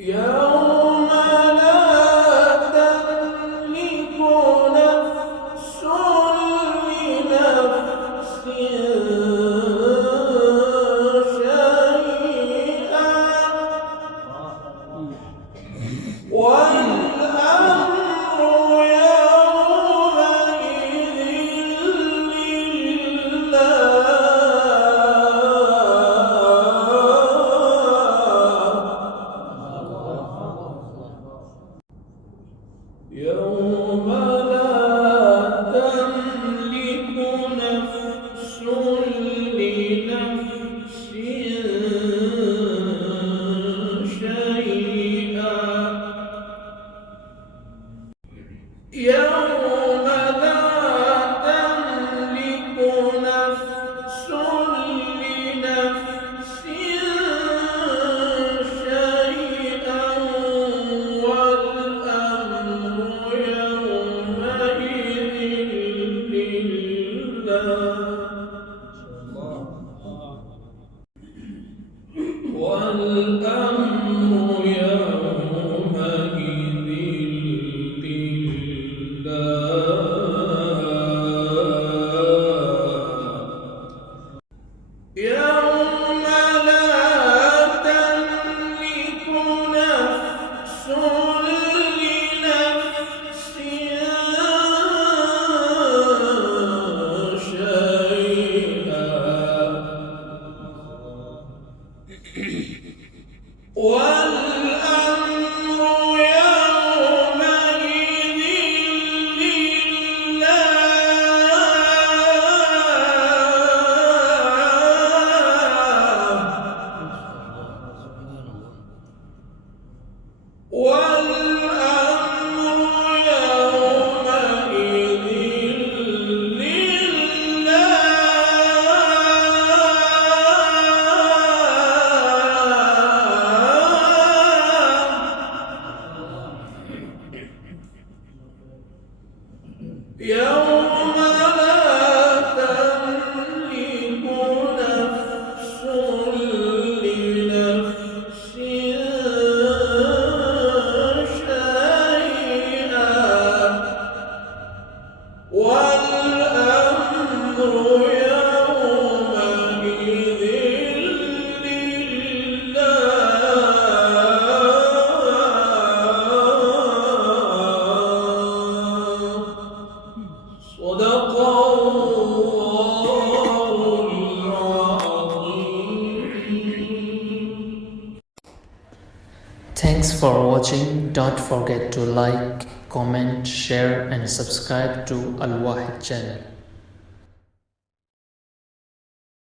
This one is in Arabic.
يوم لا تملك نفس لنفس شيئا والأمر يومئذ لله يوم لا تملك نفس لنفس شيئا يوم لا تملك نفس لنفس شيئا والأمر يومئذ لله والأمر يومئذ يوم لا تملك نفس لنفس شيئا والأمر يومئذ لله والأمر يوم لا تملك نفس لنفس شيئا والأمر يومئذ لله صدق الله العظيم. Thanks for watching. Don't forget to like, comment, share and subscribe to Al Wahid channel.